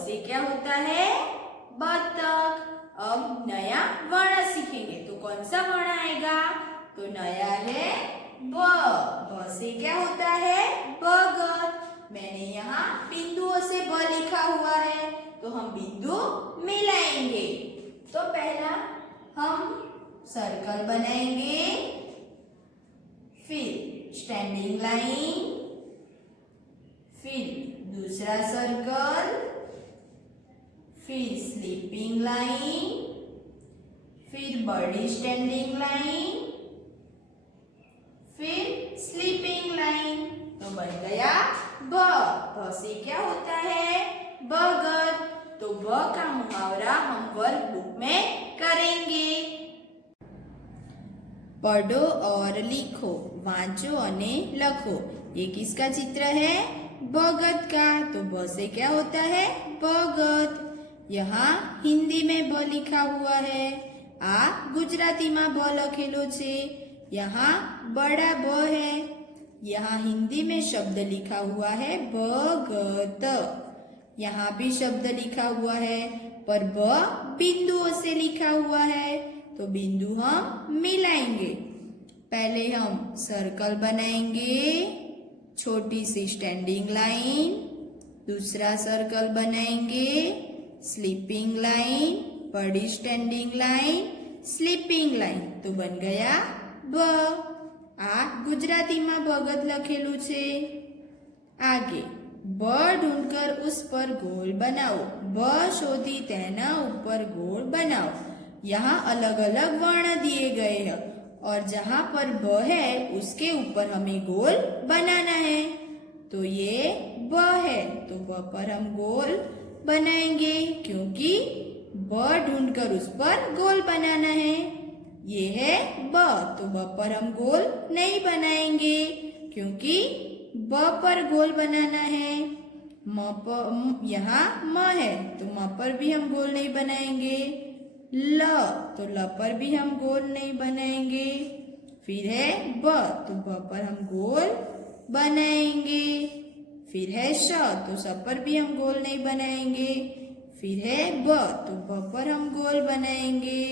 से क्या होता है? बतख। अब नया वर्ण सीखेंगे तो कौन सा वर्ण आएगा? तो नया है ब। ब से क्या होता है? बगत। मैंने यहाँ बिंदुओं से ब लिखा हुआ है तो हम बिंदु मिलाएंगे। तो पहला हम सर्कल बनाएंगे, फिर स्टैंडिंग लाइन, फिर दूसरा सर्कल, फिर स्लीपिंग लाइन, फिर बड़ी स्टैंडिंग लाइन, फिर स्लीपिंग लाइन। तो बन गया ब। ब से क्या होता है? बगत। तो ब का मुहावरा हम वर्कबुक में करेंगे। पढ़ो और लिखो, वांचो अने लखो। ये किसका चित्र है? बगत का। तो ब से क्या होता है? बगत। यहाँ हिंदी में ब लिखा हुआ है, आ गुजराती में ब लखेलो छे। यहाँ बड़ा ब है। यहाँ हिंदी में शब्द लिखा हुआ है बगत। यहाँ भी शब्द लिखा हुआ है पर ब बिंदुओं से लिखा हुआ है तो बिंदु हम मिलाएंगे। पहले हम सर्कल बनाएंगे, छोटी सी स्टैंडिंग लाइन, दूसरा सर्कल बनाएंगे, स्लीपिंग लाइन, बड़ी स्टैंडिंग लाइन, स्लीपिंग लाइन। तो बन गया ब। आ गुजराती में भगत लखेलू छे। आगे ब ढूंढकर उस पर गोल बनाओ, ब शोधी तेना ऊपर गोल बनाओ। यहाँ अलग अलग वर्ण दिए गए हैं और जहाँ पर ब है उसके ऊपर हमें गोल बनाना है। तो ये ब है तो ब पर हम गोल बनाएंगे क्योंकि ब ढूंढकर उस पर गोल बनाना है। ये है ब तो ब पर हम गोल नहीं बनाएंगे क्योंकि ब पर गोल बनाना है। यहाँ म है तो म पर भी हम गोल नहीं बनाएंगे। ल तो ल पर भी हम गोल नहीं बनाएंगे। फिर है ब तो ब पर हम गोल बनाएंगे। फिर है श तो स पर भी हम गोल नहीं बनाएंगे। फिर है ब तो ब पर हम गोल बनाएंगे।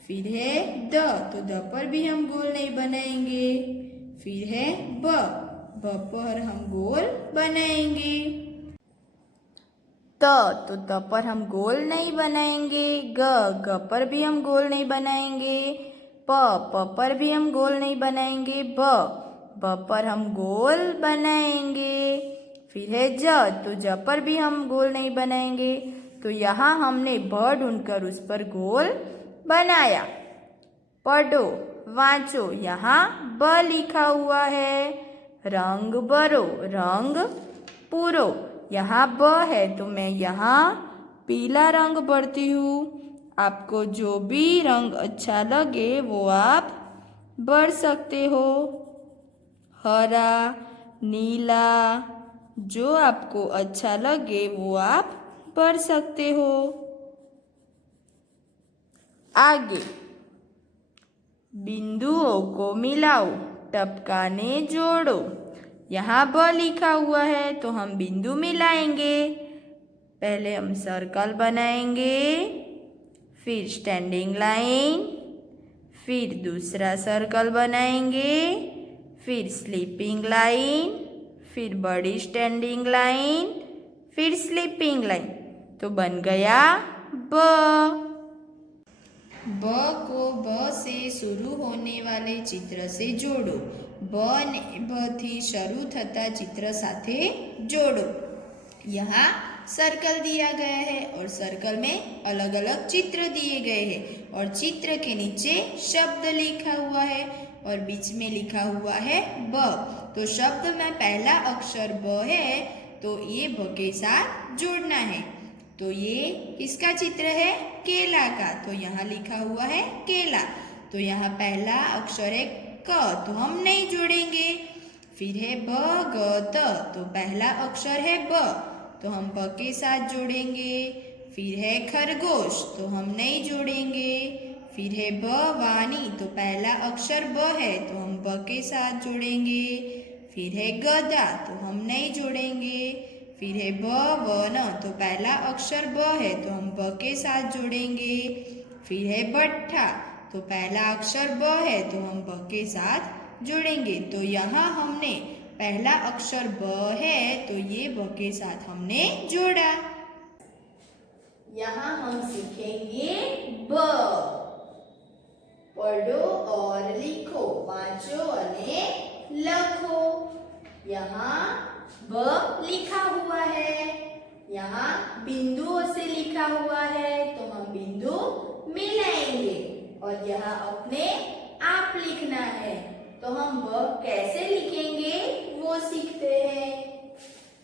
फिर है द तो द पर भी हम गोल नहीं बनाएंगे। फिर है ब पर हम गोल बनाएंगे। त तो त पर हम गोल नहीं बनाएंगे। ग पर भी हम गोल नहीं बनाएंगे। प पर भी हम गोल नहीं बनाएंगे। ब पर हम गोल बनाएंगे। फिर है ज तो ज पर भी हम गोल नहीं बनाएंगे। तो यहाँ हमने ब ढूंढकर उस पर गोल बनाया। पढ़ो वांचो, यहाँ ब लिखा हुआ है। रंग भरो, रंग पूरो। यहाँ ब है तो मैं यहाँ पीला रंग भरती हूँ। आपको जो भी रंग अच्छा लगे वो आप भर सकते हो। हरा, नीला, जो आपको अच्छा लगे वो आप भर सकते हो। आगे बिंदुओं को मिलाओ, टपकाने जोड़ो। यहाँ ब लिखा हुआ है तो हम बिंदु मिलाएंगे। पहले हम सर्कल बनाएंगे, फिर स्टैंडिंग लाइन, फिर दूसरा सर्कल बनाएंगे, फिर स्लीपिंग लाइन, फिर बड़ी स्टैंडिंग लाइन, फिर स्लीपिंग लाइन। तो बन गया ब। ब को ब से शुरू होने वाले चित्र से जोड़ो। ब ने ब थी शुरू थता चित्र साथे जोड़ो। यहाँ सर्कल दिया गया है और सर्कल में अलग अलग चित्र दिए गए हैं और चित्र के नीचे शब्द लिखा हुआ है और बीच में लिखा हुआ है ब। तो शब्द में पहला अक्षर ब है तो ये ब के साथ जोड़ना है। तो ये किसका चित्र है? केला का। तो यहाँ लिखा हुआ है केला। तो यहाँ पहला अक्षर है क तो हम नहीं जोड़ेंगे। फिर है ब ग त तो पहला अक्षर है ब तो हम ब के साथ जोड़ेंगे। फिर है खरगोश तो हम नहीं जोड़ेंगे। फिर है ब वानी तो पहला अक्षर ब है तो हम ब के साथ जोड़ेंगे। फिर है गधा तो हम नहीं जोड़ेंगे। फिर है ब व न, तो पहला अक्षर ब है तो हम ब के साथ जोड़ेंगे। फिर है बट्ठा, तो पहला अक्षर ब है तो हम ब के साथ जोड़ेंगे। तो यहाँ हमने पहला अक्षर ब है तो ये ब के साथ हमने जोड़ा। यहाँ हम सीखेंगे ब। पढ़ो और लिखो, वांचो અને लखो। यहाँ ब लिखा हुआ है, यहाँ बिंदुओं से लिखा हुआ है तो हम बिंदु मिलाएंगे। और यहाँ अपने आप लिखना है तो हम ब कैसे लिखेंगे वो सीखते हैं।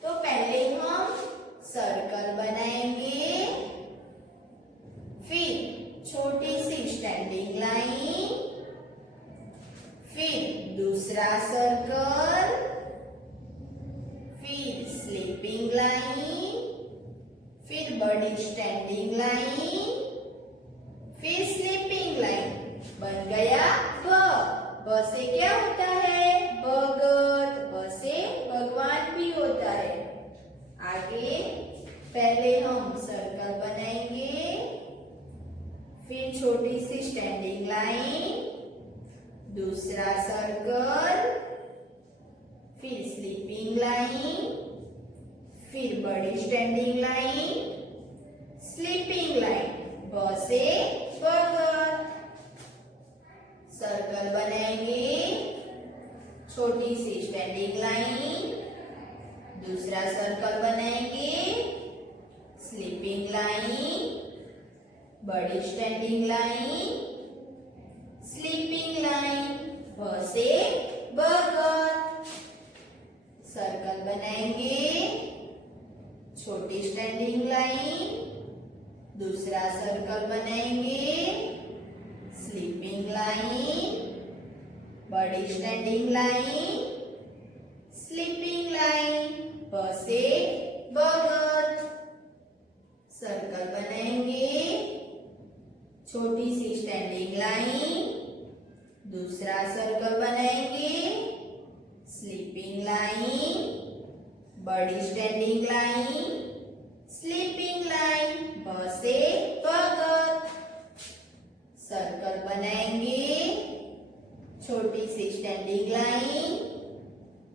तो पहले हम सर्कल बनाएंगे, फिर छोटी सी स्टैंडिंग लाइन, फिर दूसरा सर्कल, फिर स्लीपिंग लाइन, फिर बड़ी स्टैंडिंग लाइन, फिर स्लीपिंग लाइन। बन गया ब। ब से क्या होता है? भगत। ब से भगवान भी होता है। आगे पहले हम सर्कल बनाएंगे, फिर छोटी सी स्टैंडिंग लाइन, दूसरा सर्कल, फिर स्लीपिंग लाइन, फिर बड़ी स्टैंडिंग लाइन, स्लीपिंग लाइन। ब से भगत। सर्कल बनाएंगे, छोटी सी स्टैंडिंग लाइन, दूसरा सर्कल बनाएंगे, स्लीपिंग लाइन, बड़ी स्टैंडिंग लाइन, स्लीपिंग लाइन। ब से भगत। सर्कल बनाएंगे, छोटी स्टैंडिंग लाइन, दूसरा सर्कल बनाएंगे, स्लीपिंग लाइन, बड़ी स्टैंडिंग लाइन, स्लीपिंग लाइन। ब से भगत। सर्कल बनाएंगे, छोटी सी स्टैंडिंग लाइन, दूसरा सर्कल बनाएंगे, स्लीपिंग लाइन, बड़ी स्टैंडिंग लाइन, स्लीपिंग लाइन। ब से भगत। सर्कल बनाएंगे, छोटी सी स्टैंडिंग लाइन,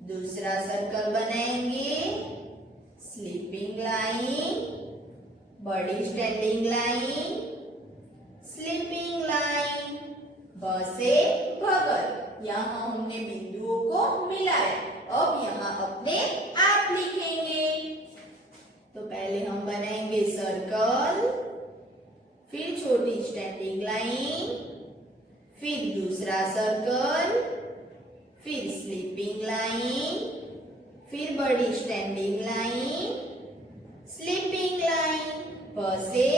दूसरा सर्कल बनाएंगे, स्लीपिंग लाइन, बड़ी स्टैंडिंग लाइन, स्लीपिंग लाइन। ब से भगत। यहाँ हमने बिंदुओं को मिलाया, अब यहाँ अपने आप लिखेंगे। तो पहले हम बनाएंगे सर्कल, फिर छोटी स्टैंडिंग लाइन, फिर दूसरा सर्कल, फिर स्लीपिंग लाइन, फिर बड़ी स्टैंडिंग लाइन, स्लीपिंग लाइन। ब से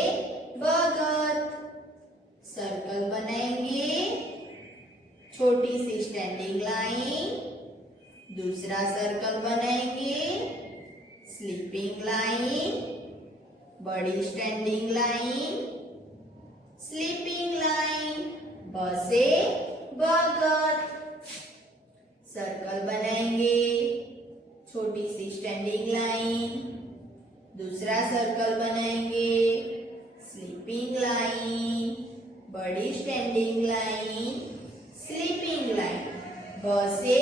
भगत। सर्कल बनाएंगे, छोटी सी स्टैंडिंग लाइन, दूसरा सर्कल बनाएंगे, स्लीपिंग लाइन, बड़ी स्टैंडिंग लाइन, स्लीपिंग लाइन। ब से भगत। सर्कल बनाएंगे, छोटी सी स्टैंडिंग लाइन, दूसरा सर्कल बनाएंगे, स्लीपिंग लाइन, बड़ी स्टैंडिंग लाइन, स्लीपिंग लाइन। ब से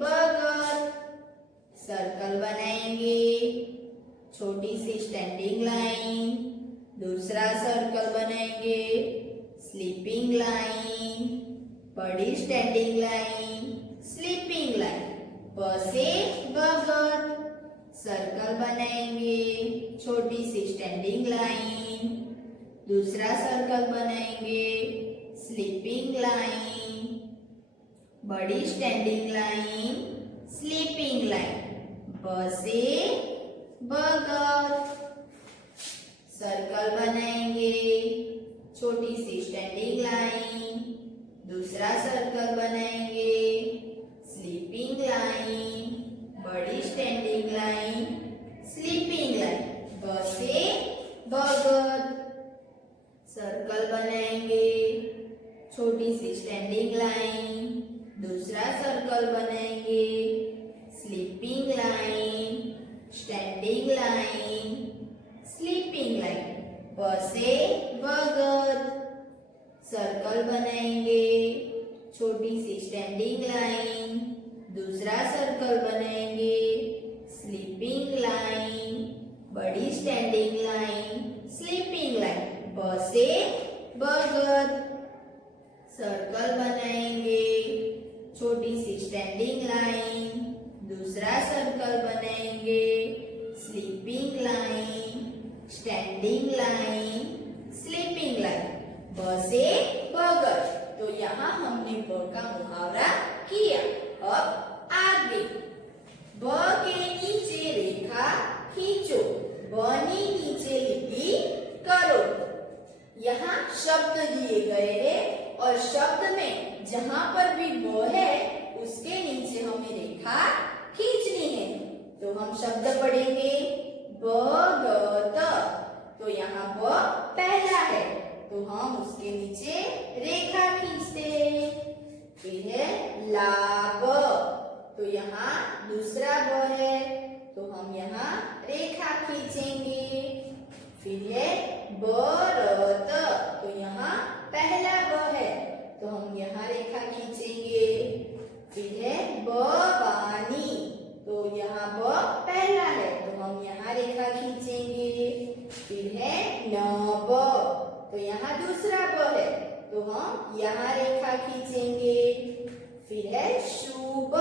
भगत। सर्कल बनाएंगे, छोटी सी स्टैंडिंग लाइन, दूसरा सर्कल बनाएंगे, स्लीपिंग लाइन, बड़ी स्टैंडिंग लाइन, स्लीपिंग लाइन। ब से भगत। सर्कल बनाएंगे, छोटी सी स्टैंडिंग लाइन, दूसरा सर्कल बनाएंगे, स्लीपिंग लाइन, बड़ी स्टैंडिंग लाइन, स्लीपिंग लाइन। ब से भगत। सर्कल बनाएंगे, छोटी सी स्टैंडिंग लाइन, दूसरा सर्कल बनाएंगे, स्लीपिंग लाइन, बड़ी स्टैंडिंग लाइन, स्लीपिंग लाइन। ब से भगत। सर्कल बनाएंगे, छोटी सी स्टैंडिंग लाइन, दूसरा सर्कल बनाएंगे, sleeping line, standing line, sleeping line. ब से बगत, सर्कल बनाएंगे, छोटी सी स्टैंडिंग लाइन, दूसरा सर्कल बनाएंगे, स्लीपिंग लाइन, बड़ी स्टैंडिंग लाइन, स्लीपिंग लाइन। ब से बगत, सर्कल बनाएंगे, छोटी सी स्टैंडिंग लाइन, दूसरा सर्कल बनाएंगे, sleeping line, standing line, sleeping line. ब से बगत। तो यहाँ हमने ब का मुहावरा किया। अब आगे, ब के नीचे रेखा खींचो, ब नी नीचे लिपि करो। यहाँ शब्द दिए गए हैं और शब्द में जहां पर भी ब है उसके नीचे हमें रेखा खींचनी है। तो हम शब्द पढ़ेंगे बगत। तो यहाँ ब पहला है तो हम उसके नीचे रेखा खींचते हैं। फिर है लाभ, तो यहाँ दूसरा ब है तो हम यहाँ रेखा खींचेंगे। फिर है बरत, तो यहाँ पहला ब है तो हम यहाँ रेखा खींचेंगे। फिर है बवानी, तो यहाँ ब पहला है तो हम यहाँ रेखा खींचेंगे। फिर है नभ, तो यहाँ दूसरा ब है तो हम यहाँ रेखा खींचेंगे। फिर है शुभ,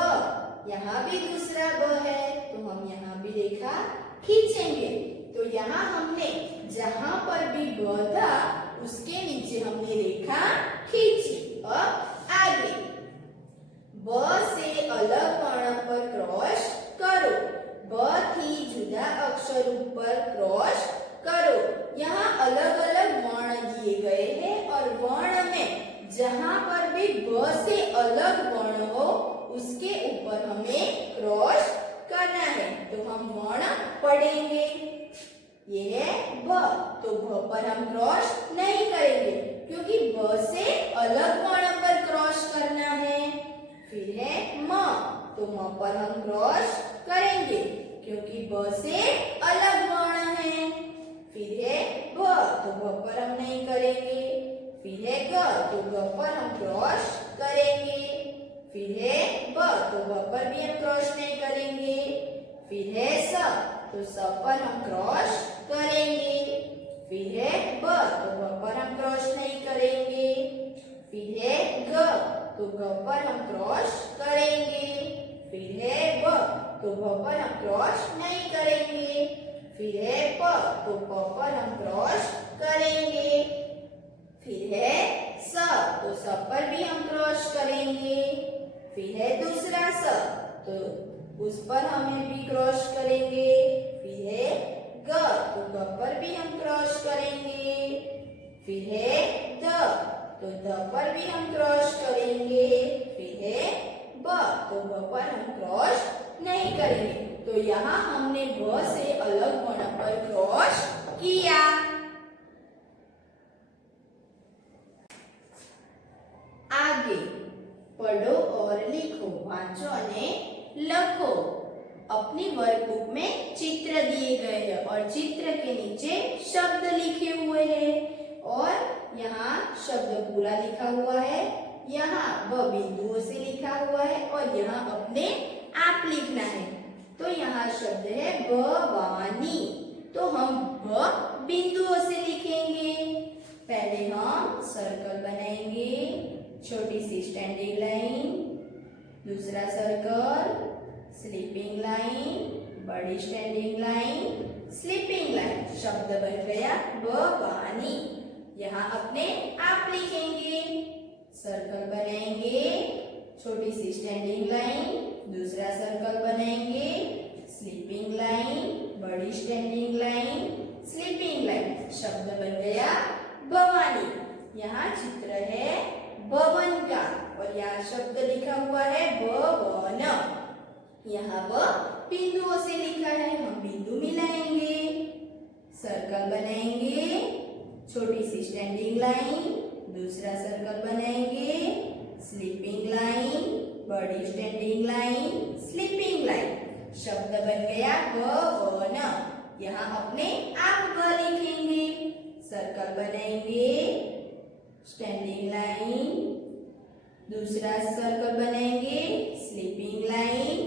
यहाँ भी दूसरा ब है तो हम यहाँ भी रेखा खींचेंगे। तो यहाँ हमने जहां पर भी ब था उसके नीचे हमने रेखा खींची। अब आगे, ब से अलग वर्ण पर क्रॉस करो, ब थी जुदा अक्षर ऊपर क्रॉस करो। यहाँ अलग अलग वर्ण दिए गए हैं और वर्ण में जहां पर भी ब से अलग वर्ण हो उसके ऊपर हमें क्रॉस करना है। तो हम वर्ण पढ़ेंगे। ये है ब, तो ब पर हम क्रॉस नहीं करेंगे क्योंकि ब से अलग वर्ण पर क्रॉस करना है। फिर है म, तो म पर हम क्रॉस करेंगे क्योंकि ब से अलग वर्ण है। फिर है भ, तो भ पर हम नहीं करेंगे। फिर है ग, तो ग पर हम क्रॉस करेंगे। फिर है ब, तो ब पर भी हम क्रॉस नहीं करेंगे। फिर है स, तो स पर हम क्रॉस करेंगे। फिर है ब, तो ब पर हम क्रॉस नहीं करेंगे। फिर है ग, तो ग पर हम क्रॉस करेंगे। फिर है ब, तो ब पर हम क्रॉस नहीं करेंगे। फिर है प, तो प पर हम क्रॉस करेंगे। फिर है स, तो स पर भी हम क्रॉस करेंगे। फिर है दूसरा स, तो उस पर हमें भी क्रॉस करेंगे। फिर है ग, तो ग पर भी हम क्रॉस करेंगे। फिर है द, तो द पर भी हम क्रॉस करेंगे। फिर है ब, तो ब पर हम क्रॉस नहीं करेंगे। तो यहाँ हमने ब से अलग वर्ण पर क्रॉस किया। आगे, पढ़ो और लिखो, वांचो અને लखो। अपनी वर्कबुक में चित्र दिए गए हैं और चित्र के नीचे शब्द लिखे हुए हैं और यहाँ शब्द पूरा लिखा हुआ है। यहाँ ब बिंदुओं से लिखा हुआ है और यहाँ अपने आप लिखना है। तो यहाँ शब्द है बवानी, तो हम ब बिंदुओं से लिखेंगे। पहले हम सर्कल बनाएंगे, छोटी सी स्टैंडिंग लाइन, दूसरा सर्कल, स्लीपिंग लाइन, बड़ी स्टैंडिंग लाइन, स्लीपिंग लाइन। शब्द बन गया बवानी। यहाँ अपने आप लिखेंगे। सर्कल बनाएंगे, छोटी सी स्टैंडिंग लाइन, दूसरा सर्कल बनाएंगे, स्लीपिंग लाइन, बड़ी स्टैंडिंग लाइन, स्लीपिंग लाइन। शब्द बन गया भवानी। यहाँ चित्र है भवन का और यहाँ शब्द लिखा हुआ है भवन। यहाँ व बिंदुओं से लिखा है, हम बिंदु मिलाएंगे, सर्कल बनाएंगे, छोटी सी स्टैंडिंग लाइन, दूसरा सर्कल बनाएंगे, स्लीपिंग लाइन, बड़ी स्टैंडिंग लाइन, स्लीपिंग लाइन। शब्द बन गया भवन। यहाँ अपने आप ब लिखेंगे, सर्कल बनाएंगे, स्टैंडिंग लाइन, दूसरा सर्कल बनाएंगे, स्लीपिंग लाइन,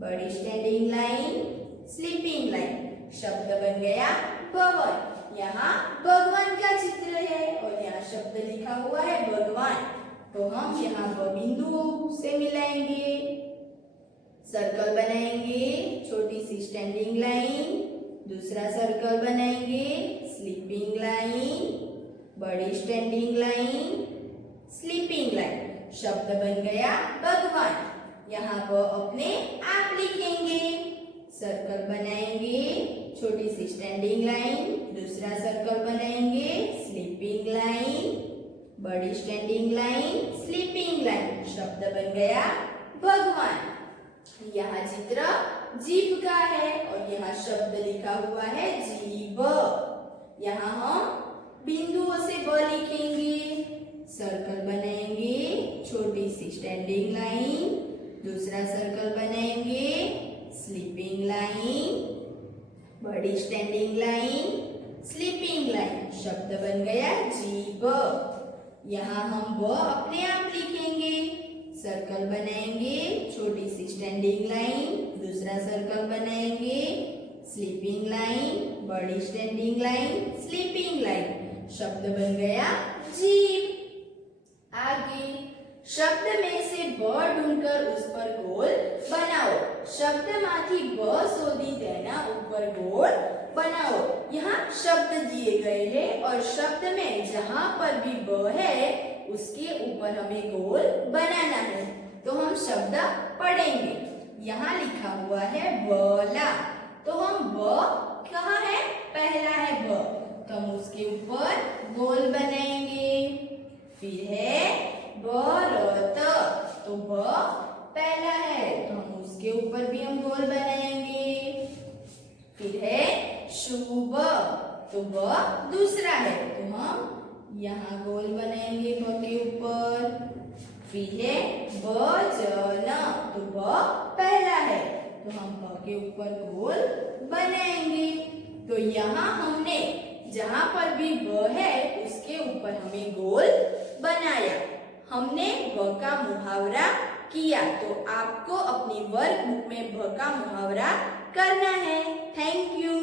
बड़ी स्टैंडिंग लाइन, स्लीपिंग लाइन। शब्द बन गया भवन। यहाँ भगवान का चित्र है और यहाँ शब्द लिखा हुआ है भगवान, तो हम यहाँ ब बिंदु से मिलाएंगे, सर्कल बनाएंगे, छोटी सी स्टैंडिंग लाइन, दूसरा सर्कल बनाएंगे, स्लीपिंग लाइन, बड़ी स्टैंडिंग लाइन, स्लीपिंग लाइन। शब्द बन गया भगवान। यहाँ ब अपने आप लिखेंगे, सर्कल बनाएंगे, छोटी सी स्टैंडिंग लाइन, दूसरा सर्कल बनाएंगे, स्लीपिंग लाइन, बड़ी स्टैंडिंग लाइन, स्लीपिंग लाइन। शब्द बन गया भगवान। यहाँ चित्र जीभ का है और यहाँ शब्द लिखा हुआ है जीभ। यहाँ हम बिंदुओं से ब लिखेंगे, सर्कल बनाएंगे, छोटी सी स्टैंडिंग लाइन, दूसरा सर्कल बनाएंगे, स्लीपिंग लाइन, बड़ी स्टैंडिंग लाइन, स्लीपिंग लाइन। शब्द बन गया जीभ। यहाँ हम ब अपने आप लिखेंगे, सर्कल बनाएंगे, छोटी सी स्टैंडिंग लाइन, दूसरा सर्कल बनाएंगे, स्लीपिंग लाइन, बड़ी स्टैंडिंग लाइन, स्लीपिंग लाइन। शब्द बन गया जीभ। आगे शब्द में से ब ढूंढकर उस पर गोल बनाओ। शब्द माथी ब शोधी तेना ऊपर गोल बनाओ। यहाँ शब्द दिए गए हैं और शब्द में जहाँ पर भी ब है उसके ऊपर हमें गोल बनाना है। तो हम शब्द पढ़ेंगे। यहाँ लिखा हुआ है बला, तो हम ब कहाँ है, पहला है ब, तो हम उसके ऊपर गोल बनाएंगे। फिर है बरत, तो ब पहला है तो हम उसके ऊपर भी हम गोल बनाएंगे। फिर है शुभ, तो ब दूसरा है तो हम यहाँ गोल बनाएंगे ब के ऊपर। फिर है बजन, तो ब पहला है तो हम ब के ऊपर गोल बनाएंगे। तो यहाँ हमने जहाँ पर भी ब है उसके ऊपर हमें गोल बनाया। हमने ब का मुहावरा किया, तो आपको अपनी वर्कबुक में ब का मुहावरा करना है। Thank you.